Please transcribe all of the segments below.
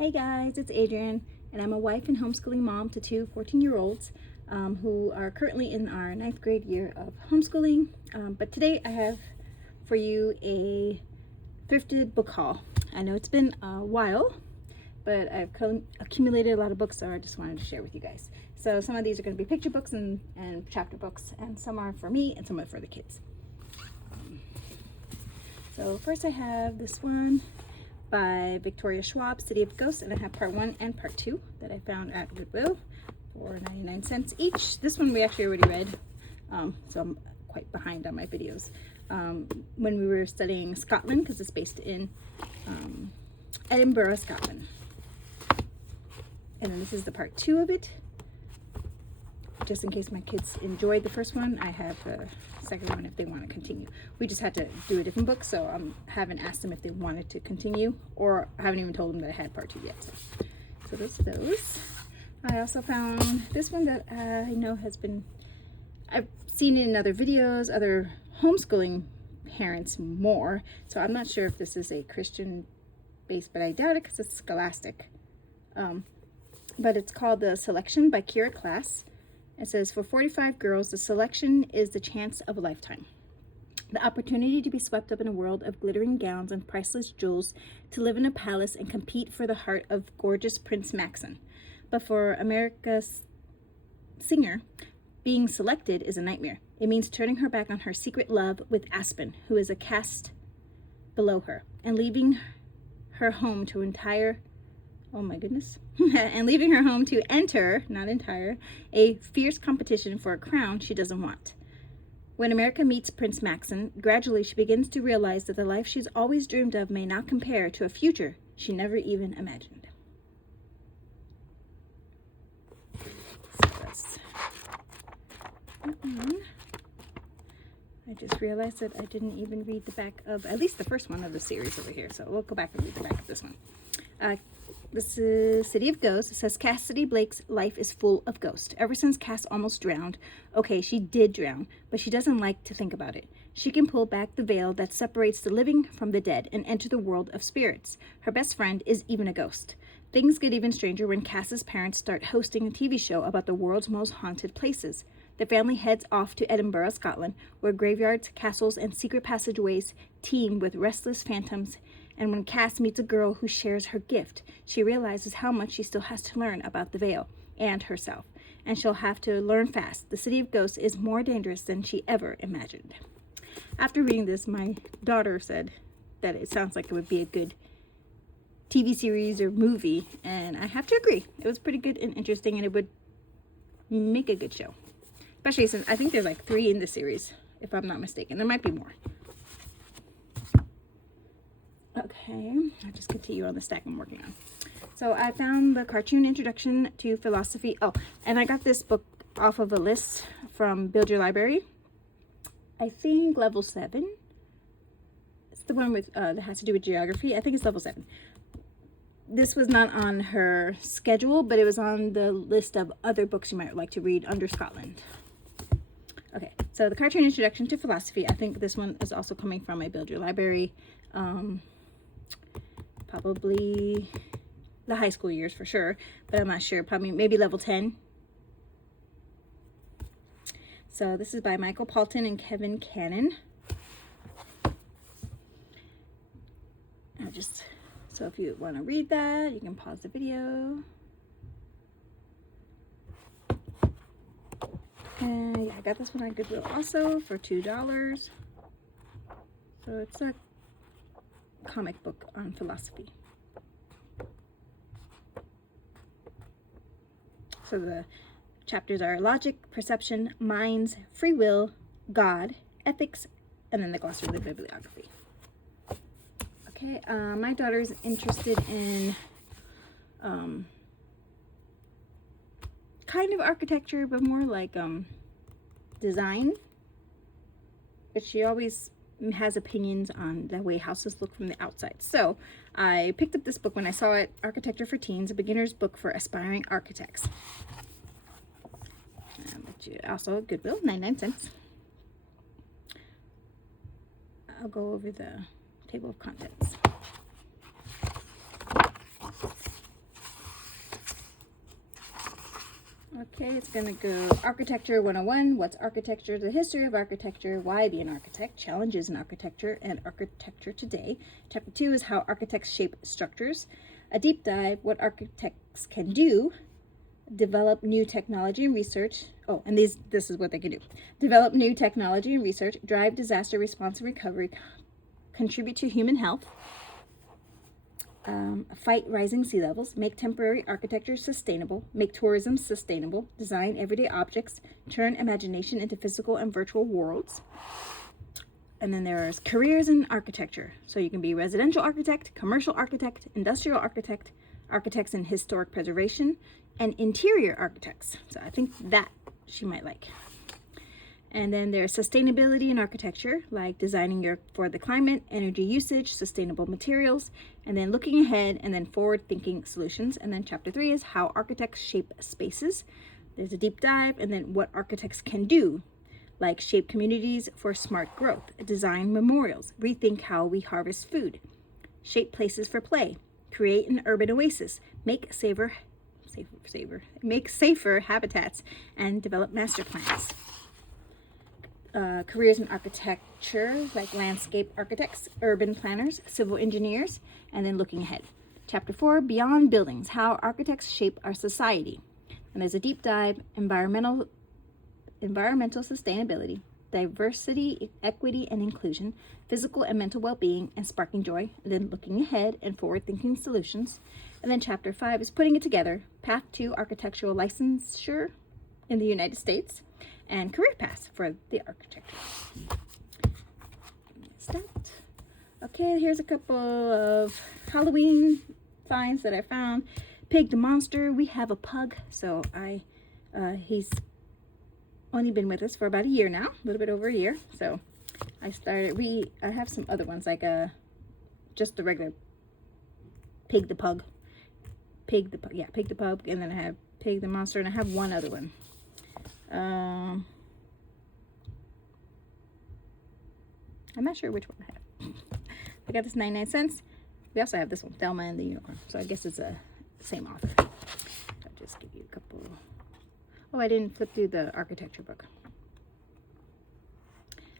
Hey guys, it's Adrienne, and I'm a wife and homeschooling mom to two 14-year-olds who are currently in our 9th grade year of homeschooling. But today I have for you a thrifted book haul. I know it's been a while, but I've accumulated a lot of books, so I just wanted to share with you guys. So some of these are going to be picture books and chapter books, and some are for me and some are for the kids. So first I have this one by Victoria Schwab, City of Ghosts, and I have part 1 and part 2 that I found at Goodwill for 99 cents each. This one we actually already read, so I'm quite behind on my videos. When we were studying Scotland, because it's based in Edinburgh, Scotland. And then this is the part 2 of it. Just in case my kids enjoyed the first one, I have the second one if they want to continue. We just had to do a different book, so I haven't asked them if they wanted to continue, or I haven't even told them that I had part 2 yet. So there's those. I also found this one that I know I've seen it in other videos, other homeschooling parents more, so I'm not sure if this is a Christian based, but I doubt it because it's scholastic. But it's called The Selection by Kira Class. It says, for 45 girls, the selection is the chance of a lifetime. The opportunity to be swept up in a world of glittering gowns and priceless jewels, to live in a palace and compete for the heart of gorgeous Prince Maxon. But for America's singer, being selected is a nightmare. It means turning her back on her secret love with Aspen, who is a caste below her, and leaving her home to and leaving her home to enter, not entire, a fierce competition for a crown she doesn't want. When America meets Prince Maxon, gradually she begins to realize that the life she's always dreamed of may not compare to a future she never even imagined. So that's that one. I just realized that I didn't even read the back of at least the first one of the series over here, so we'll go back and read the back of this one. This is City of Ghosts. It says, Cassidy Blake's life is full of ghosts. Ever since Cass almost drowned, okay, she did drown, but she doesn't like to think about it. She can pull back the veil that separates the living from the dead and enter the world of spirits. Her best friend is even a ghost. Things get even stranger when Cass's parents start hosting a TV show about the world's most haunted places. The family heads off to Edinburgh, Scotland, where graveyards, castles, and secret passageways teem with restless phantoms. And when Cass meets a girl who shares her gift, she realizes how much she still has to learn about the veil and herself. And she'll have to learn fast. The City of Ghosts is more dangerous than she ever imagined. After reading this, my daughter said that it sounds like it would be a good TV series or movie, and I have to agree. It was pretty good and interesting, and it would make a good show. Especially since I think there's like 3 in the series, if I'm not mistaken. There might be more. Okay, I'll just continue on the stack I'm working on. So I found the cartoon Introduction to Philosophy. Oh, and I got this book off of a list from Build Your Library. I think level 7. It's the one with that has to do with geography. I think it's level 7. This was not on her schedule, but it was on the list of other books you might like to read under Scotland. Okay, so the cartoon Introduction to Philosophy. I think this one is also coming from a Build Your Library. Probably the high school years for sure, but I'm not sure. Probably maybe level 10. So this is by Michael Paulton and Kevin Cannon. So if you want to read that, you can pause the video. And yeah, I got this one on Goodwill also for $2. So it's a comic book on philosophy. So the chapters are logic, perception, minds, free will, God, ethics, and then the glossary of the bibliography. Okay, my daughter's interested in kind of architecture, but more like design. But she always has opinions on the way houses look from the outside. So I picked up this book when I saw it, Architecture for Teens, a beginner's book for aspiring architects. Also at Goodwill, 99 cents. I'll go over the table of contents. Okay, it's going to go Architecture 101. What's architecture? The history of architecture. Why be an architect? Challenges in architecture and architecture today. Chapter 2 is how architects shape structures. A deep dive, what architects can do. Develop new technology and research. Oh, and this is what they can do. Develop new technology and research. Drive disaster response and recovery. Contribute to human health. Fight rising sea levels, make temporary architecture sustainable, make tourism sustainable, design everyday objects, turn imagination into physical and virtual worlds. And then there's careers in architecture. So you can be residential architect, commercial architect, industrial architect, architects in historic preservation, and interior architects. So I think that she might like. And then there's sustainability in architecture, like designing for the climate, energy usage, sustainable materials, and then looking ahead, and then forward-thinking solutions. And then chapter 3 is how architects shape spaces. There's a deep dive, and then what architects can do, like shape communities for smart growth, design memorials, rethink how we harvest food, shape places for play, create an urban oasis, make safer habitats, and develop master plans. Careers in architecture, like landscape architects, urban planners, civil engineers, and then looking ahead. Chapter 4, Beyond Buildings, how architects shape our society. And there's a deep dive, environmental sustainability, diversity, equity, and inclusion, physical and mental well-being, and sparking joy, and then looking ahead and forward-thinking solutions. And then chapter 5 is putting it together, path to architectural licensure in the United States, and career paths for the architecture. Okay, here's a couple of Halloween finds that I found. Pig the Monster. We have a pug, so he's only been with us for about a year now, a little bit over a year. So I have some other ones, like just the regular Pig the Pug. Pig the Pug, and then I have Pig the Monster, and I have one other one. I'm not sure which one I have. I got this 99 cents. We also have this one, Thelma and the Unicorn. So I guess it's a same author. I'll just give you a couple. Oh, I didn't flip through the architecture book.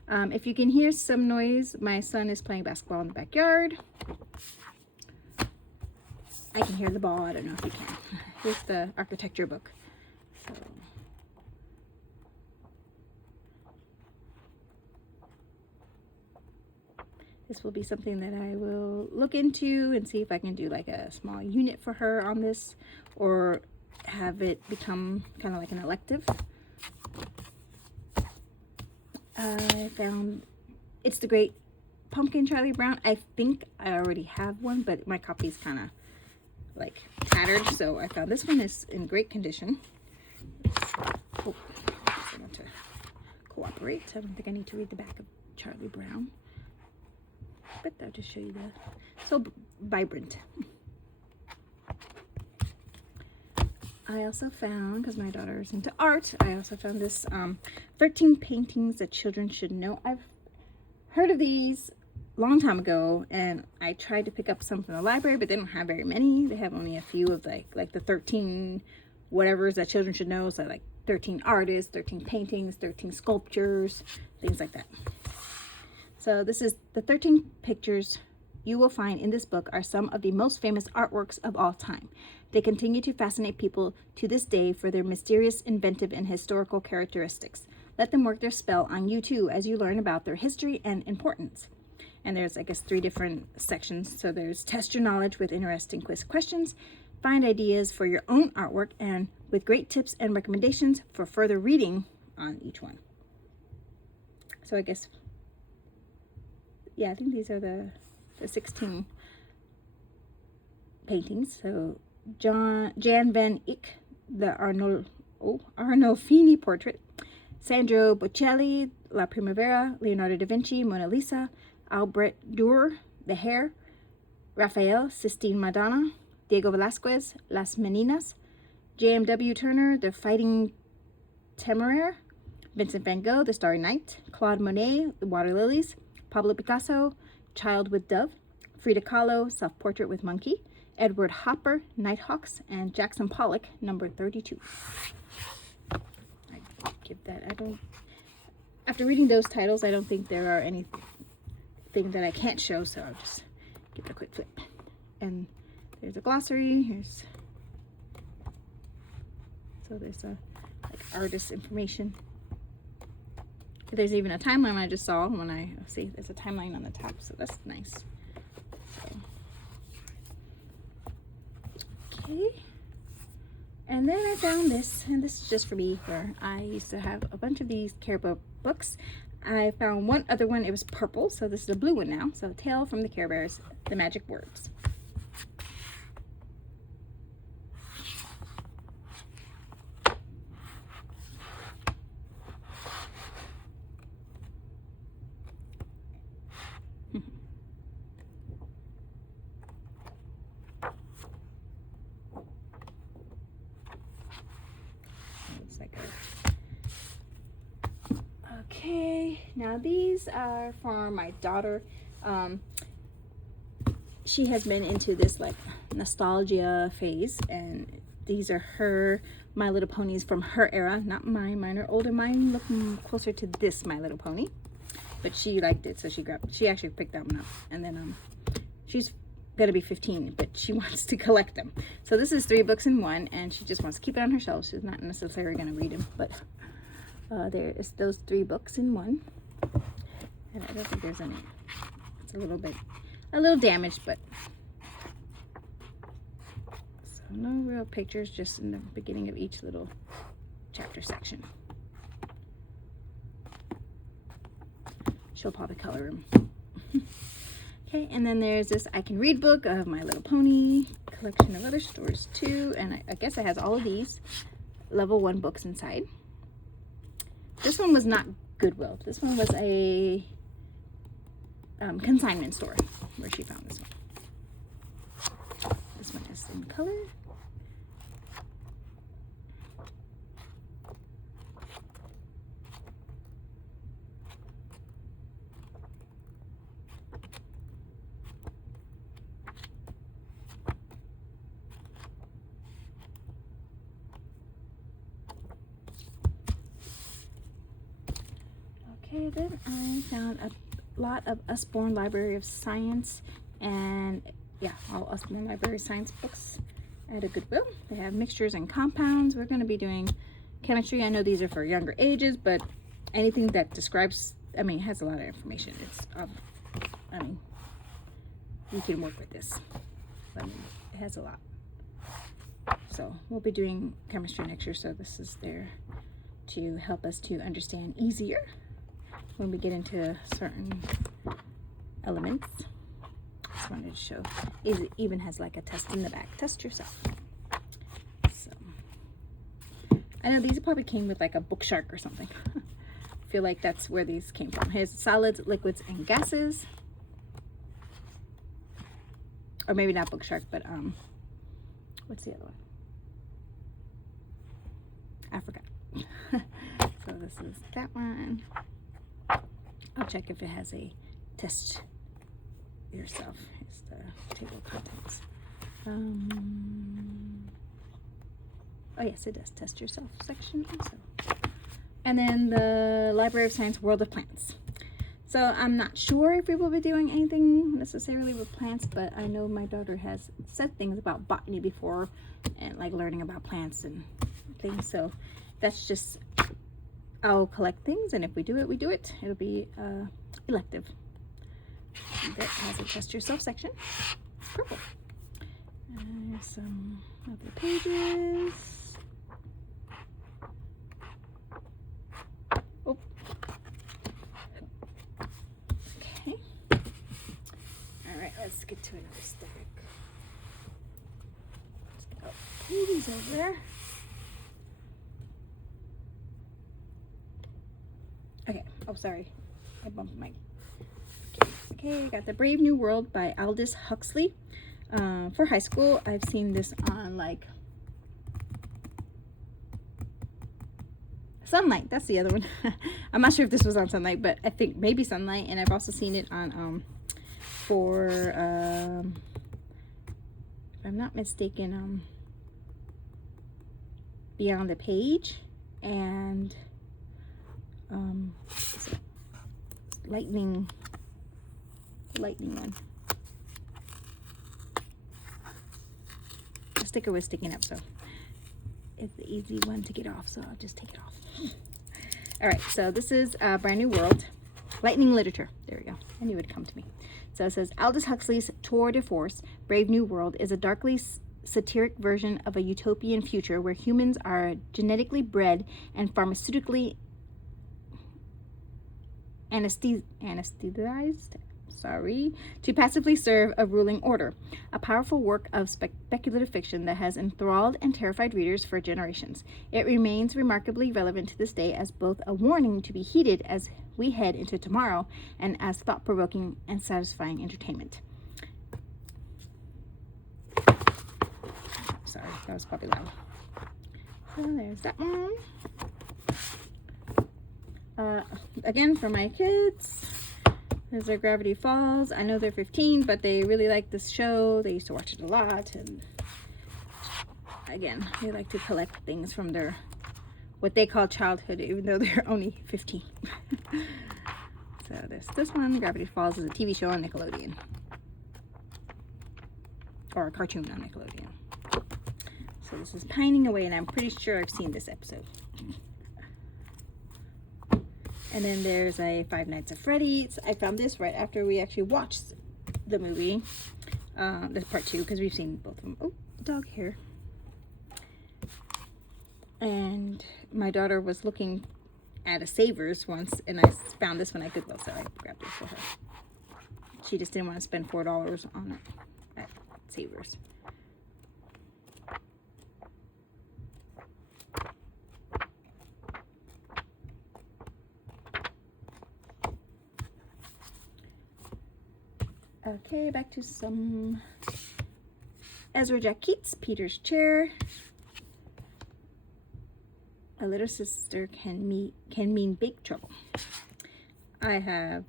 If you can hear some noise, my son is playing basketball in the backyard. I can hear the ball. I don't know if you can. Here's the architecture book. So. This will be something that I will look into and see if I can do like a small unit for her on this, or have it become kind of like an elective. I found It's the Great Pumpkin, Charlie Brown. I think I already have one, but my copy is kind of like tattered, so I found this one is in great condition. Oh, I want to cooperate. I don't think I need to read the back of Charlie Brown, but I'll just show you so vibrant. I also found, because my daughter is into art, I also found this 13 paintings that children should know. I've heard of these a long time ago, and I tried to pick up some from the library, but they don't have very many. They have only a few of like the 13 whatevers that children should know. So like 13 artists, 13 paintings, 13 sculptures, things like that. So this is the 13 pictures you will find in this book are some of the most famous artworks of all time. They continue to fascinate people to this day for their mysterious, inventive, and historical characteristics. Let them work their spell on you too as you learn about their history and importance. And there's, I guess, 3 different sections. So there's test your knowledge with interesting quiz questions, find ideas for your own artwork, and with great tips and recommendations for further reading on each one. So I guess, yeah, I think these are the 16 paintings. So Jan van Eyck, the Arnolfini portrait, Sandro Botticelli, La Primavera, Leonardo da Vinci, Mona Lisa, Albrecht Dürer, The Hair, Raphael, Sistine Madonna, Diego Velázquez, Las Meninas, J.M.W. Turner, The Fighting Temeraire, Vincent van Gogh, The Starry Night, Claude Monet, The Water Lilies, Pablo Picasso, Child with Dove, Frida Kahlo, Self-Portrait with Monkey, Edward Hopper, Nighthawks, and Jackson Pollock, number 32. give that. I don't, after reading those titles, I don't think there are anything that I can't show, so I'll just give it a quick flip. And there's a glossary. There's a like artist information. There's even a timeline I just saw when I see there's a timeline on the top, so that's nice. So, okay. And then I found this, and this is just for me, where I used to have a bunch of these Care Bear books. I found one other one, it was purple, so this is a blue one now. So Tale from the Care Bears, The Magic Words. Okay, now these are for my daughter. She has been into this like nostalgia phase, and these are her My Little Ponies from her era, not mine. Mine are older. Mine look closer to this My Little Pony, but she liked it, so she actually picked that one up. And then she's gonna be 15, but she wants to collect them. So this is 3 books in one, and she just wants to keep it on her shelf. She's not necessarily gonna read them, but there is those 3 books in one. And I don't think there's any. It's a little damaged, but so no real pictures, just in the beginning of each little chapter section. She'll probably color them. Okay, and then there's this I Can Read book of My Little Pony, collection of other stories too, and I guess it has all of these level 1 books inside. This one was not Goodwill. This one was a consignment store where she found this one. This one is in color. Okay, then I found a lot of Usborne Library of Science, and yeah, all Usborne Library of Science books at a Goodwill. They have mixtures and compounds. We're going to be doing chemistry. I know these are for younger ages, but anything that describes, I mean, it has a lot of information. It's, I mean, you can work with this. I mean, it has a lot. So we'll be doing chemistry next year, so this is there to help us to understand easier when we get into certain elements. Just wanted to show, it even has like a test in the back. Test yourself. So I know these probably came with like a book shark or something. I feel like that's where these came from. Here's solids, liquids, and gases. Or maybe not book shark, but what's the other one? I forgot. So this is that one. I'll check if it has a test yourself. Here's the table of contents. Oh yes, it does. Test yourself section also. And then the Library of Science World of Plants. So I'm not sure if we will be doing anything necessarily with plants, but I know my daughter has said things about botany before and like learning about plants and things. So that's just, I'll collect things, and if we do it, we do it. It'll be elective. That has a test yourself section. Purple. There's some other pages. Oh. Okay. All right, let's get to another stack. Let's get our pages over there. Okay, oh sorry, I bumped my case. Okay, got The Brave New World by Aldous Huxley. For high school, I've seen this on like Sunlight, that's the other one. I'm not sure if this was on Sunlight, but I think maybe Sunlight, and I've also seen it on if I'm not mistaken, Beyond the Page and so lightning one. The sticker was sticking up, so it's the easy one to get off, so I'll just take it off. All right, so this is Brand New World. Lightning Literature. There we go. I knew it would come to me. So it says, Aldous Huxley's Tour de Force, Brave New World, is a darkly satiric version of a utopian future where humans are genetically bred and pharmaceutically anesthetized, to passively serve a ruling order. A powerful work of speculative fiction that has enthralled and terrified readers for generations. It remains remarkably relevant to this day as both a warning to be heeded as we head into tomorrow and as thought-provoking and satisfying entertainment. Sorry, that was probably loud. So there's that one. Again, for my kids, there's their Gravity Falls. I know they're 15, but they really like this show. They used to watch it a lot, and again, they like to collect things from their, what they call childhood, even though they're only 15. So there's this one. Gravity Falls is a TV show on Nickelodeon, or a cartoon on Nickelodeon. So this is Pining Away, and I'm pretty sure I've seen this episode. And then there's a Five Nights at Freddy's. I found this right after we actually watched the movie. That's part 2, because we've seen both of them. Oh, dog hair. And my daughter was looking at a Savers once, and I found this one at Goodwill, so I grabbed it for her. She just didn't want to spend $4 on it at Savers. Okay, back to some Ezra Jack Keats, Peter's Chair. A little sister can mean big trouble. I have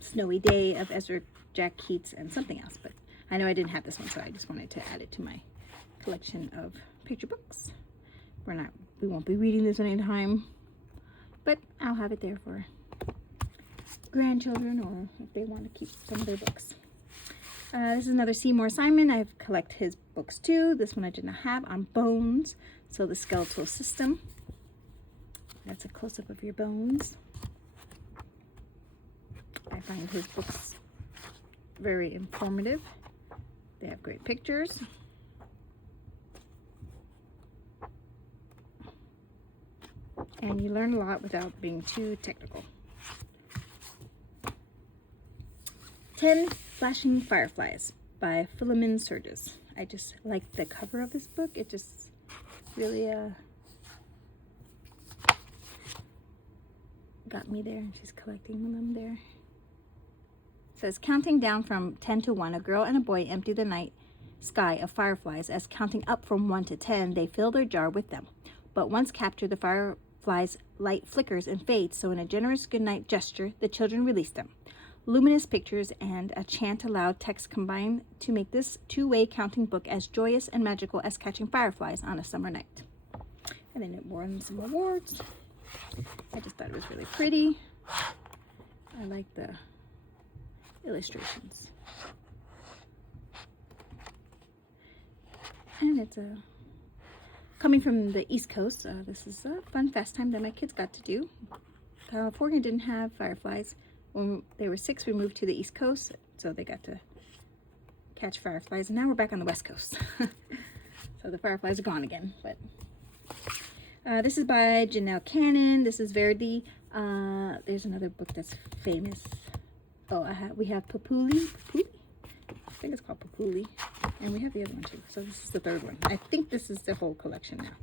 Snowy Day of Ezra Jack Keats and something else, but I know I didn't have this one, so I just wanted to add it to my collection of picture books. We won't be reading this anytime, but I'll have it there for grandchildren, or if they want to keep some of their books. This is another Seymour Simon. I've collected his books too. This one I did not have, on bones. So the skeletal system. That's a close-up of your bones. I find his books very informative. They have great pictures. And you learn a lot without being too technical. 10 Flashing Fireflies by Philemon Sturgis. I just like the cover of this book. It just really got me there. She's collecting them there. It says, counting down from 10 to 1, a girl and a boy empty the night sky of fireflies. As counting up from 1 to 10, they fill their jar with them. But once captured, the fireflies' light flickers and fades, so in a generous goodnight gesture, the children release them. Luminous pictures and a chant aloud text combine to make this two-way counting book as joyous and magical as catching fireflies on a summer night. And then it won some awards. I just thought it was really pretty. I like the illustrations. And it's coming from the East Coast. This is a fun pastime that my kids got to do. California didn't have fireflies. When they were 6, we moved to the East Coast, so they got to catch fireflies, and now we're back on the West Coast. So the fireflies are gone again. But this is by Janelle Cannon. This is Verdi. There's another book that's famous. Oh, we have Papuli. I think it's called Papuli. And we have the other one too. So this is the third one. I think this is the whole collection now.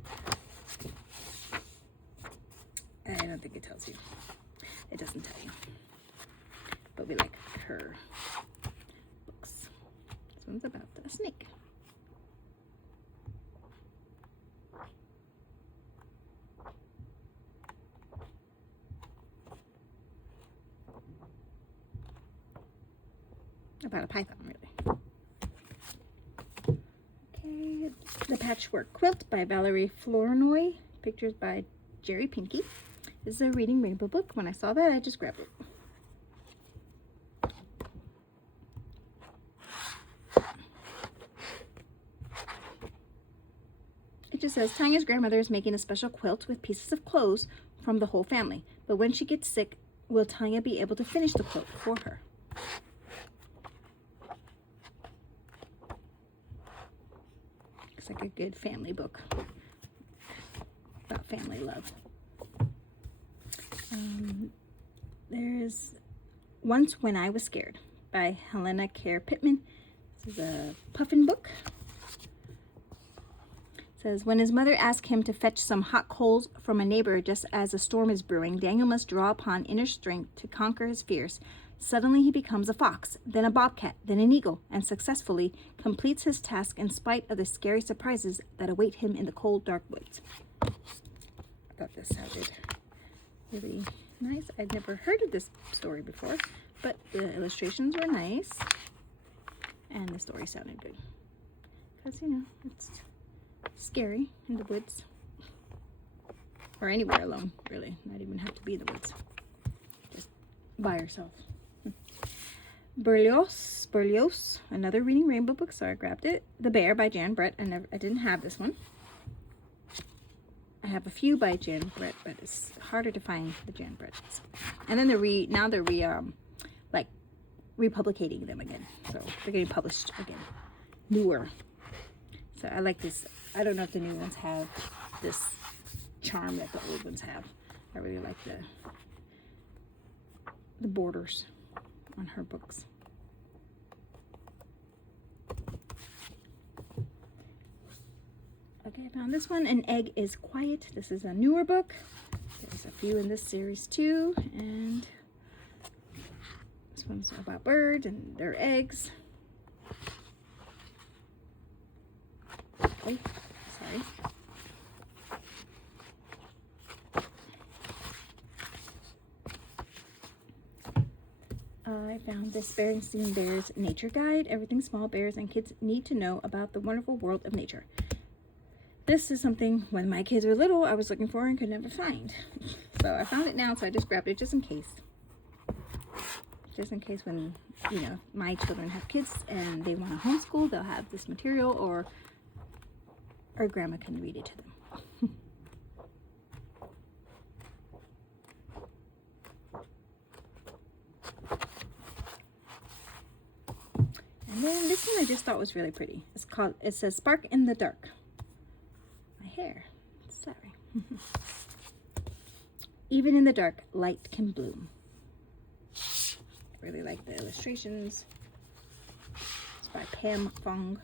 I don't think it tells you. It doesn't tell you. But we like her books. This one's about a snake. About a python, really. Okay, The Patchwork Quilt by Valerie Flournoy. Pictures by Jerry Pinky. This is a Reading Rainbow book. When I saw that, I just grabbed it. It just says, Tanya's grandmother is making a special quilt with pieces of clothes from the whole family. But when she gets sick, will Tanya be able to finish the quilt for her? It's like a good family book about family love. There's Once When I Was Scared by Helena Kerr Pittman. This is a Puffin book. It says, when his mother asked him to fetch some hot coals from a neighbor just as a storm is brewing, Daniel must draw upon inner strength to conquer his fears. Suddenly he becomes a fox, then a bobcat, then an eagle, and successfully completes his task in spite of the scary surprises that await him in the cold, dark woods. I thought this sounded really nice. I'd never heard of this story before, but the illustrations were nice, and the story sounded good. Because, you know, it's scary in the woods. Or anywhere alone, really. Not even have to be in the woods. Just by yourself. Berlioz, another Reading Rainbow book, so I grabbed it. The Bear by Jan Brett. I didn't have this one. I have a few by Jan Brett, but it's harder to find the Jan Bretts. And then now they're republicating them again. So they're getting published again. Newer. So I like this. I don't know if the new ones have this charm that the old ones have. I really like the borders on her books. Okay, I found this one. An Egg is Quiet. This is a newer book. There's a few in this series too. And this one's about birds and their eggs. Oh, sorry. I found this Berenstain Bears Nature Guide, everything small bears and kids need to know about the wonderful world of nature. This is something when my kids were little I was looking for and could never find. So I found it now, so I just grabbed it just in case. Just in case when, you know, my children have kids and they want to homeschool, they'll have this material, or grandma can read it to them. And then this one I just thought was really pretty. It says Spark in the Dark. My hair, sorry. Even in the dark, light can bloom. I really like the illustrations. It's by Pam Fong.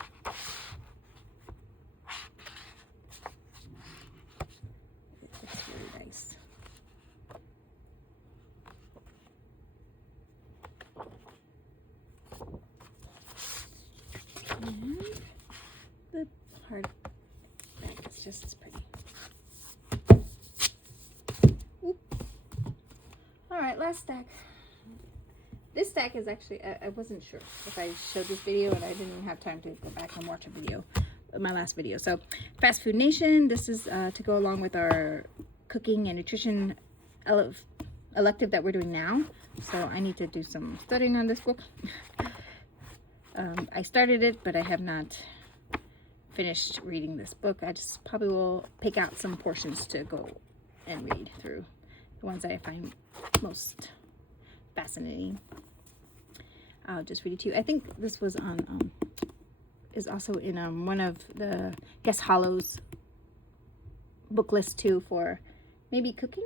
It's really nice. And the hard back is just as pretty. Oop. All right, last stack. This stack is actually, I wasn't sure if I showed this video and I didn't have time to go back and watch a video, my last video. So Fast Food Nation, this is to go along with our cooking and nutrition elective that we're doing now. So I need to do some studying on this book. I started it, but I have not finished reading this book. I just probably will pick out some portions to go and read through, the ones that I find most fascinating. I'll just read it to you. I think this was on, is also in one of the Guest Hollow's book list too, for maybe cooking,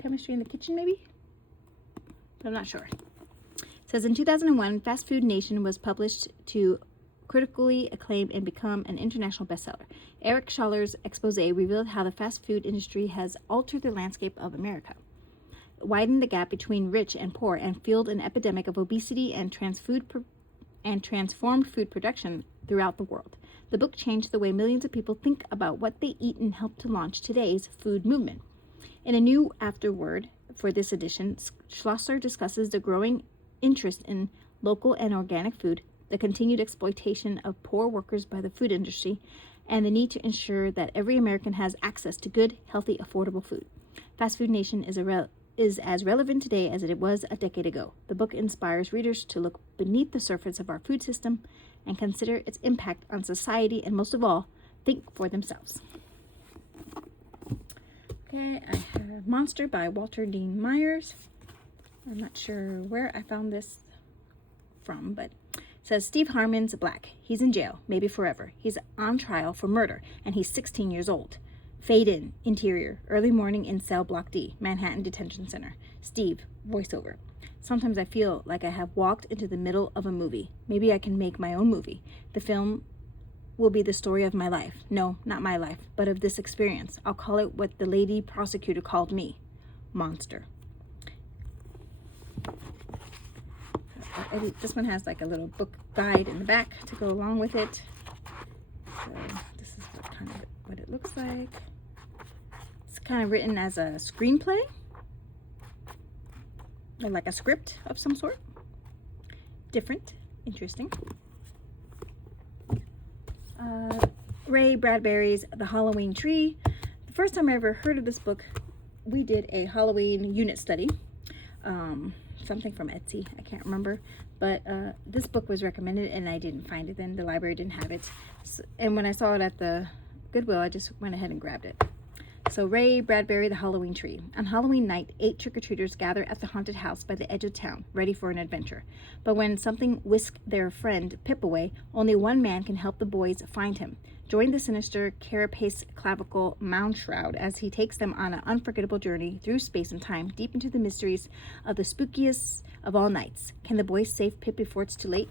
chemistry in the kitchen maybe, but I'm not sure. It says in 2001, Fast Food Nation was published to critically acclaim and become an international bestseller. Eric Scholler's expose revealed how the fast food industry has altered the landscape of America, widened the gap between rich and poor, and fueled an epidemic of obesity and transformed food production throughout the world. The book changed the way millions of people think about what they eat and helped to launch today's food movement. In a new afterword for this edition, Schlosser discusses the growing interest in local and organic food, the continued exploitation of poor workers by the food industry, and the need to ensure that every American has access to good, healthy, affordable food. Fast Food Nation is as relevant today as it was a decade ago. The book inspires readers to look beneath the surface of our food system and consider its impact on society, and most of all, think for themselves. Okay, I have Monster by Walter Dean Myers. I'm not sure where I found this from, but it says Steve Harmon's black. He's in jail, maybe forever. He's on trial for murder, and he's 16 years old. Fade in, interior, early morning in cell block D, Manhattan Detention Center. Steve, voiceover. Sometimes I feel like I have walked into the middle of a movie. Maybe I can make my own movie. The film will be the story of my life. No, not my life, but of this experience. I'll call it what the lady prosecutor called me, Monster. This one has like a little book guide in the back to go along with it. So this is what it looks like. It's kind of written as a screenplay, or like a script of some sort. Different, interesting. Ray Bradbury's The Halloween Tree. The first time I ever heard of this book, we did a Halloween unit study. Something from Etsy, I can't remember. But this book was recommended and I didn't find it then. The library didn't have it. And when I saw it at the Goodwill, I just went ahead and grabbed it. So Ray Bradbury, The Halloween Tree. On Halloween night, 8 trick-or-treaters gather at the haunted house by the edge of town, ready for an adventure. But when something whisks their friend Pip away, only one man can help the boys find him. Join the sinister carapace clavicle mound shroud as he takes them on an unforgettable journey through space and time, deep into the mysteries of the spookiest of all nights. Can the boys save Pip before it's too late?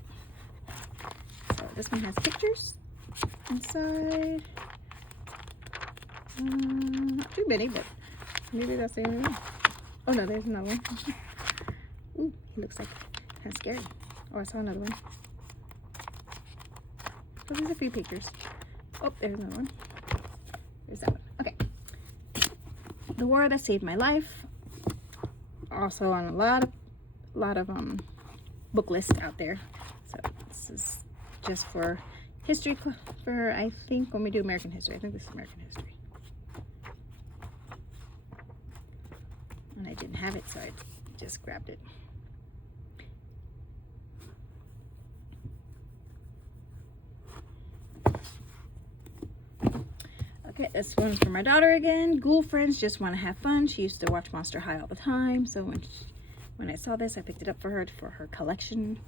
So this one has pictures inside. Not too many, but maybe that's the only one. Oh no, there's another one. Ooh, he looks like kind of scary. Oh, I saw another one. So there's a few pictures. Oh, there's another one. There's that one. Okay. The War That Saved My Life. Also on a lot of book lists out there. So this is just for history, for I think when we do American history. I think this is American history. And I didn't have it, so I just grabbed it. Okay, this one's for my daughter again. Ghoul Friends Just Want to Have Fun. She used to watch Monster High all the time, so when I saw this, I picked it up for her collection.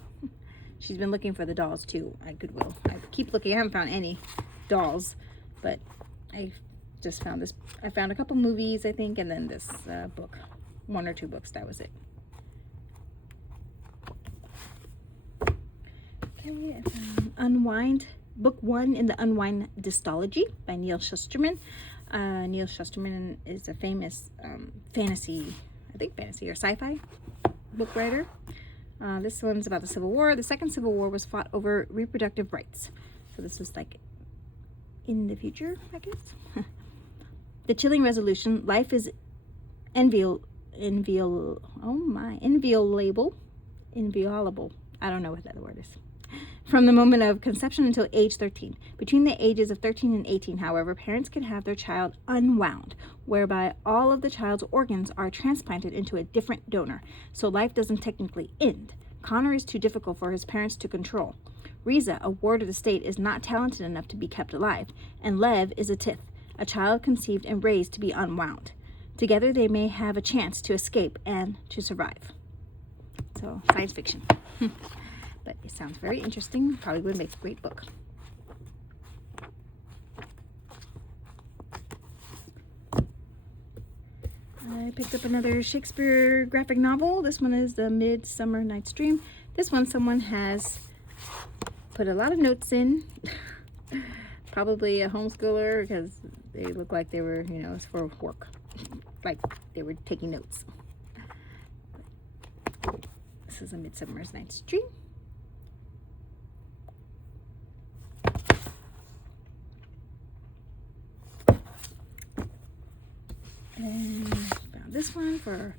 She's been looking for the dolls too at Goodwill. I keep looking. I haven't found any dolls, but I just found this. I found a couple movies, I think, and then this book. 1 or 2 books, that was it. Okay, I found Unwind, book 1 in the Unwind Dystology by Neil Shusterman. Neil Shusterman is a famous fantasy or sci-fi book writer. This one's about the Civil War. The Second Civil War was fought over reproductive rights. So this was like in the future, I guess. The chilling resolution, life is inviolable. I don't know what that word is. From the moment of conception until age 13. Between the ages of 13 and 18, however, parents can have their child unwound, whereby all of the child's organs are transplanted into a different donor, so life doesn't technically end. Connor is too difficult for his parents to control. Riza, a ward of the state, is not talented enough to be kept alive, and Lev is a Tith, a child conceived and raised to be unwound. Together they may have a chance to escape and to survive. So, science fiction. But it sounds very interesting. Probably would make a great book. I picked up another Shakespeare graphic novel. This one is The Midsummer Night's Dream. This one someone has put a lot of notes in. Probably a homeschooler, because they look like they were, it's for work. Like they were taking notes. This is A Midsummer Night's Dream. And found this one for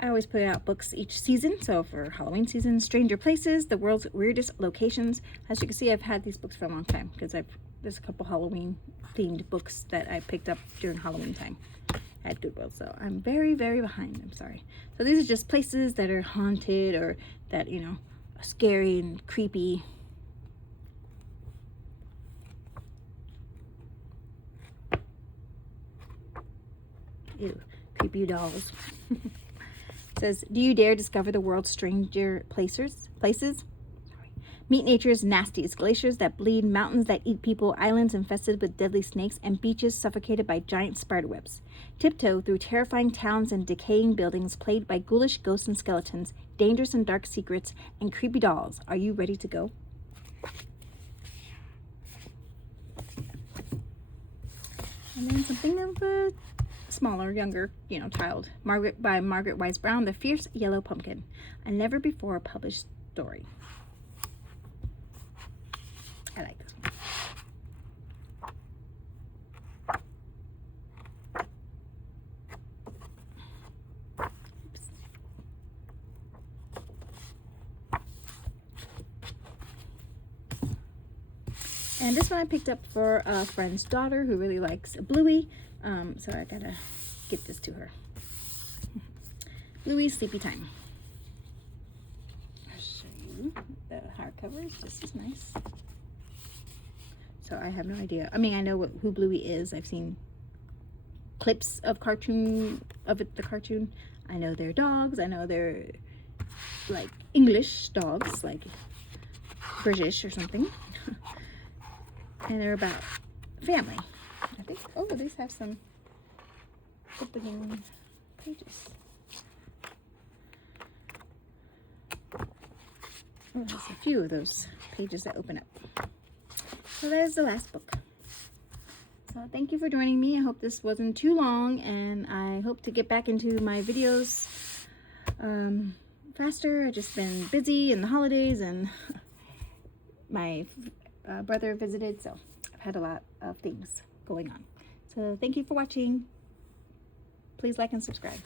I always put out books each season. So for Halloween season, Stranger Places, The World's Weirdest Locations. As you can see, I've had these books for a long time because there's a couple Halloween themed books that I picked up during Halloween time at Goodwill. So I'm very, very behind. I'm sorry. So these are just places that are haunted or that, you know, are scary and creepy. Ew, creepy dolls. It says, do you dare discover the world's stranger places? Sorry. Meet nature's nastiest glaciers that bleed, mountains that eat people, islands infested with deadly snakes, and beaches suffocated by giant spider webs. Tiptoe through terrifying towns and decaying buildings plagued by ghoulish ghosts and skeletons, dangerous and dark secrets, and creepy dolls. Are you ready to go? And then something of a smaller, younger, you know, child. By Margaret Wise Brown, The Fierce Yellow Pumpkin, a never before published story. I like this one. Oops. And this one I picked up for a friend's daughter who really likes Bluey. So I gotta get this to her. Bluey's Sleepy Time. I'll show you the hardcover is just as nice. So I have no idea. I mean, I know who Bluey is. I've seen clips of the cartoon. I know they're dogs. I know they're like English dogs, like British or something. And they're about family. I think, oh, these have some opening pages. Oh, there's a few of those pages that open up. So that is the last book. So thank you for joining me. I hope this wasn't too long, and I hope to get back into my videos faster. I've just been busy in the holidays, and my brother visited, so I've had a lot of things going on. So thank you for watching. Please like and subscribe.